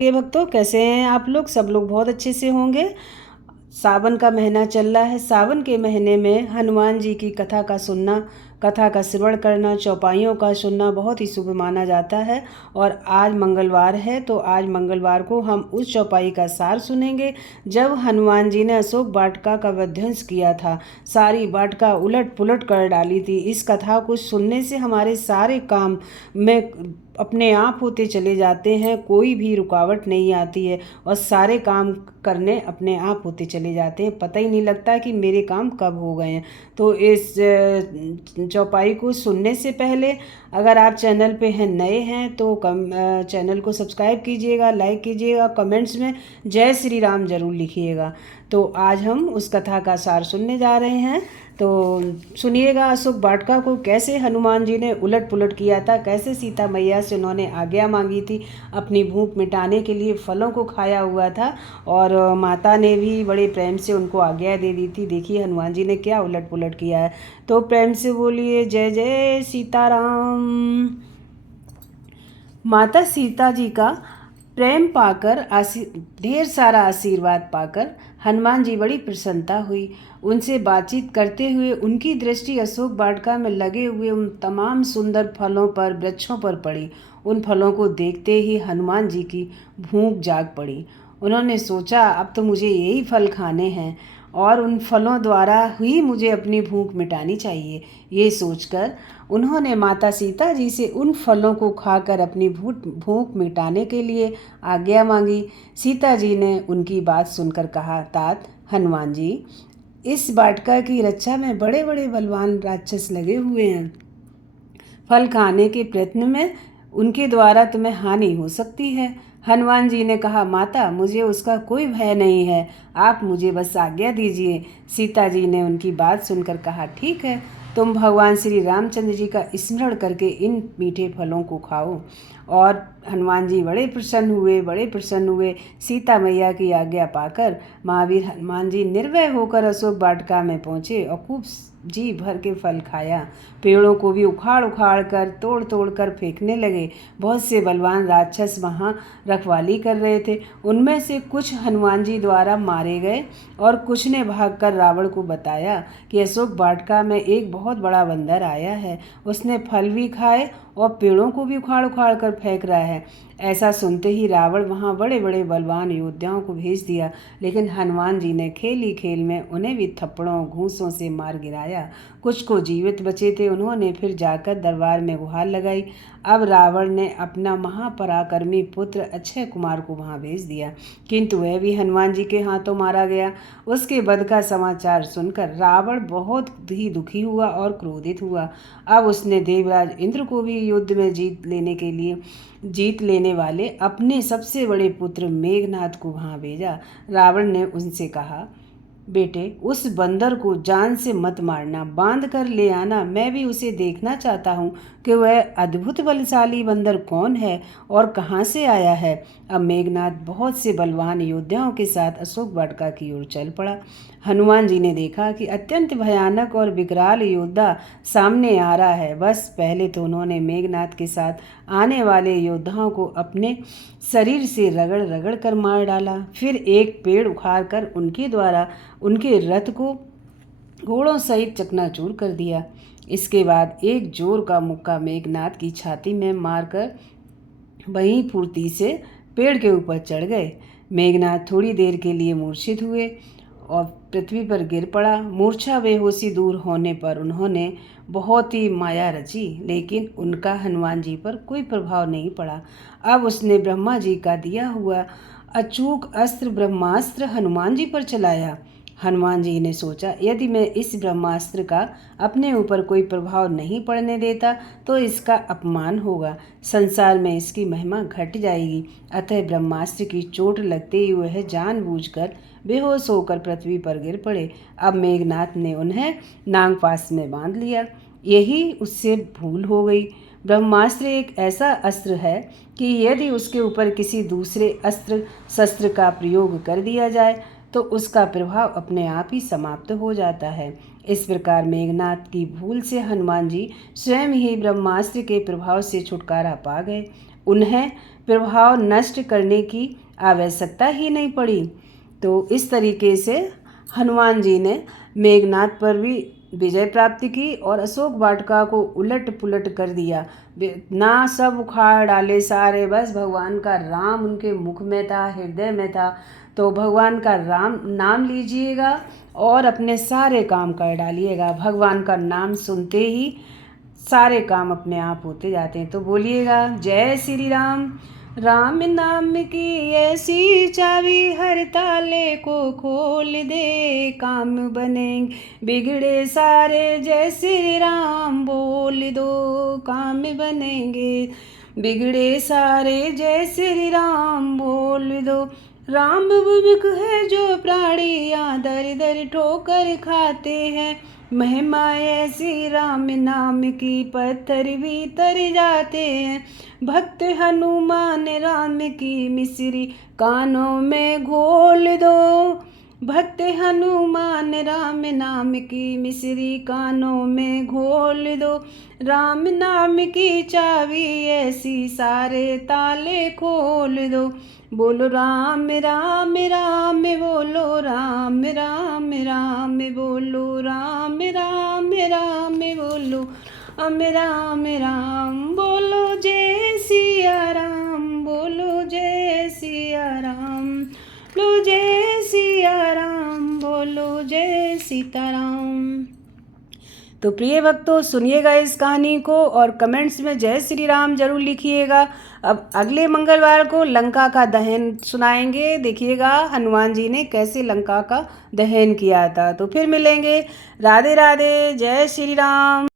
प्रिय भक्तों, कैसे हैं आप लोग? सब लोग बहुत अच्छे से होंगे। सावन का महीना चल रहा है। सावन के महीने में हनुमान जी की कथा का सुनना, कथा का श्रवण करना, चौपाइयों का सुनना बहुत ही शुभ माना जाता है। और आज मंगलवार है, तो आज मंगलवार को हम उस चौपाई का सार सुनेंगे जब हनुमान जी ने अशोक वाटिका का विध्वंस किया था, सारी वाटिका उलट पुलट कर डाली थी। इस कथा को सुनने से हमारे सारे काम में अपने आप होते चले जाते हैं, कोई भी रुकावट नहीं आती है और सारे काम करने अपने आप होते चले जाते हैं। पता ही नहीं लगता कि मेरे काम कब हो गए हैं। तो इस चौपाई को सुनने से पहले अगर आप चैनल पे हैं, नए हैं, तो चैनल को सब्सक्राइब कीजिएगा, लाइक कीजिएगा, कमेंट्स में जय श्री राम जरूर लिखिएगा। तो आज हम उस कथा का सार सुनने जा रहे हैं। तो सुनिएगा अशोक वाटिका को कैसे हनुमान जी ने उलट पुलट किया था, कैसे सीता मैया से उन्होंने आज्ञा मांगी थी अपनी भूख मिटाने के लिए, फलों को खाया हुआ था और माता ने भी बड़े प्रेम से उनको आज्ञा दे दी थी। देखिए हनुमान जी ने क्या उलट पुलट किया है। तो प्रेम से बोलिए जय जय सीताराम। माता सीता जी का प्रेम पाकर, ढेर सारा आशीर्वाद पाकर हनुमान जी बड़ी प्रसन्नता हुई। उनसे बातचीत करते हुए उनकी दृष्टि अशोक वाटिका में लगे हुए उन तमाम सुंदर फलों पर, वृक्षों पर पड़ी। उन फलों को देखते ही हनुमान जी की भूख जाग पड़ी। उन्होंने सोचा अब तो मुझे यही फल खाने हैं और उन फलों द्वारा ही मुझे अपनी भूख मिटानी चाहिए। ये सोचकर उन्होंने माता सीता जी से उन फलों को खाकर अपनी भूख मिटाने के लिए आज्ञा मांगी। सीता जी ने उनकी बात सुनकर कहा, तात हनुमान जी, इस वाटिका की रक्षा में बड़े बड़े बलवान राक्षस लगे हुए हैं। फल खाने के प्रयत्न में उनके द्वारा तुम्हें हानि हो सकती है। हनुमान जी ने कहा, माता मुझे उसका कोई भय नहीं है, आप मुझे बस आज्ञा दीजिए। सीता जी ने उनकी बात सुनकर कहा, ठीक है, तुम भगवान श्री रामचंद्र जी का स्मरण करके इन मीठे फलों को खाओ। और हनुमान जी बड़े प्रसन्न हुए। सीता मैया की आज्ञा पाकर महावीर हनुमान जी निर्भय होकर अशोक वाटिका में पहुँचे और खूब जी भर के फल खाया। पेड़ों को भी उखाड़ उखाड़ कर, तोड़ तोड़ कर फेंकने लगे। बहुत से बलवान राक्षस वहाँ रखवाली कर रहे थे। उनमें से कुछ हनुमान जी द्वारा मारे गए और कुछ ने भागकर रावण को बताया कि अशोक वाटिका में एक बहुत बड़ा बंदर आया है, उसने फल भी खाए और पेड़ों को भी उखाड़ उखाड़ कर फेंक रहा है। ऐसा सुनते ही रावण वहाँ बड़े बड़े बलवान योद्धाओं को भेज दिया, लेकिन हनुमान जी ने खेल ही खेल में उन्हें भी थप्पड़ों घूंसों से मार गिराया। कुछ को जीवित बचे थे, उन्होंने फिर जाकर दरबार में गुहार लगाई। अब रावण ने अपना महापराक्रमी पुत्र अक्षय कुमार को वहाँ भेज दिया, किंतु वह भी हनुमान जी के हाथों मारा गया। उसके वध का समाचार सुनकर रावण बहुत ही दुखी हुआ और क्रोधित हुआ। अब उसने देवराज इंद्र को भी युद्ध में जीत लेने वाले अपने सबसे बड़े पुत्र मेघनाद को वहाँ भेजा। रावण ने उनसे कहा, बेटे उस बंदर को जान से मत मारना, बांध कर ले आना। मैं भी उसे देखना चाहता हूँ कि वह अद्भुत बलशाली बंदर कौन है और कहाँ से आया है। अब मेघनाद बहुत से बलवान योद्धाओं के साथ अशोक वाटिका की ओर चल पड़ा। हनुमान जी ने देखा कि अत्यंत भयानक और विकराल योद्धा सामने आ रहा है। बस पहले तो उन्होंने मेघनाद के साथ आने वाले योद्धाओं को अपने शरीर से रगड़ रगड़ कर मार डाला। फिर एक पेड़ उखाड़ कर उनके द्वारा उनके रथ को घोड़ों सहित चकनाचूर कर दिया। इसके बाद एक जोर का मुक्का मेघनाद की छाती में मारकर वहीं फुर्ती से पेड़ के ऊपर चढ़ गए। मेघनाद थोड़ी देर के लिए मूर्छित हुए और पृथ्वी पर गिर पड़ा। मूर्छा बेहोशी दूर होने पर उन्होंने बहुत ही माया रची, लेकिन उनका हनुमान जी पर कोई प्रभाव नहीं पड़ा। अब उसने ब्रह्मा जी का दिया हुआ अचूक अस्त्र ब्रह्मास्त्र हनुमान जी पर चलाया। हनुमान जी ने सोचा, यदि मैं इस ब्रह्मास्त्र का अपने ऊपर कोई प्रभाव नहीं पड़ने देता तो इसका अपमान होगा, संसार में इसकी महिमा घट जाएगी। अतः ब्रह्मास्त्र की चोट लगते ही वह जानबूझकर बेहोश होकर पृथ्वी पर गिर पड़े। अब मेघनाद ने उन्हें नागपाश में बांध लिया। यही उससे भूल हो गई। ब्रह्मास्त्र एक ऐसा अस्त्र है कि यदि उसके ऊपर किसी दूसरे अस्त्र शस्त्र का प्रयोग कर दिया जाए तो उसका प्रभाव अपने आप ही समाप्त हो जाता है। इस प्रकार मेघनाद की भूल से हनुमान जी स्वयं ही ब्रह्मास्त्र के प्रभाव से छुटकारा पा गए। उन्हें प्रभाव नष्ट करने की आवश्यकता ही नहीं पड़ी। तो इस तरीके से हनुमान जी ने मेघनाद पर भी विजय प्राप्ति की और अशोक वाटिका को उलट पुलट कर दिया। ना सब उखाड़ डाले सारे, बस भगवान का राम उनके मुख में था, हृदय में था। तो भगवान का राम नाम लीजिएगा और अपने सारे काम कर डालिएगा। भगवान का नाम सुनते ही सारे काम अपने आप होते जाते हैं। तो बोलिएगा जय श्री राम। राम नाम की ऐसी चाबी हर ताले को खोल दे, काम बनेंगे बिगड़े सारे, जय श्री राम बोल दो, काम बनेंगे बिगड़े सारे, जय श्री राम बोल दो। राम बुजुर्ग है जो प्राणियाँ दर दर ठोकर खाते हैं, महिमा ऐसी राम नाम की पत्थर भी तर जाते हैं। भक्त हनुमान राम की मिश्री कानों में घोल दो, भक्त हनुमान राम नाम की मिश्री कानों में घोल दो। राम नाम की चाबी ऐसी सारे ताले खोल दो। बोलो राम राम राम, बोलो राम राम राम, बोलो राम राम राम, बोलो राम राम राम, बोलो जय सिया राम, बोलो जय सिया राम, बोलो जय सिया राम, बोलो जय सीताराम। तो प्रिय भक्तों, सुनिएगा इस कहानी को और कमेंट्स में जय श्री राम जरूर लिखिएगा। अब अगले मंगलवार को लंका का दहन सुनाएंगे। देखिएगा हनुमान जी ने कैसे लंका का दहन किया था। तो फिर मिलेंगे। राधे राधे, जय श्री राम।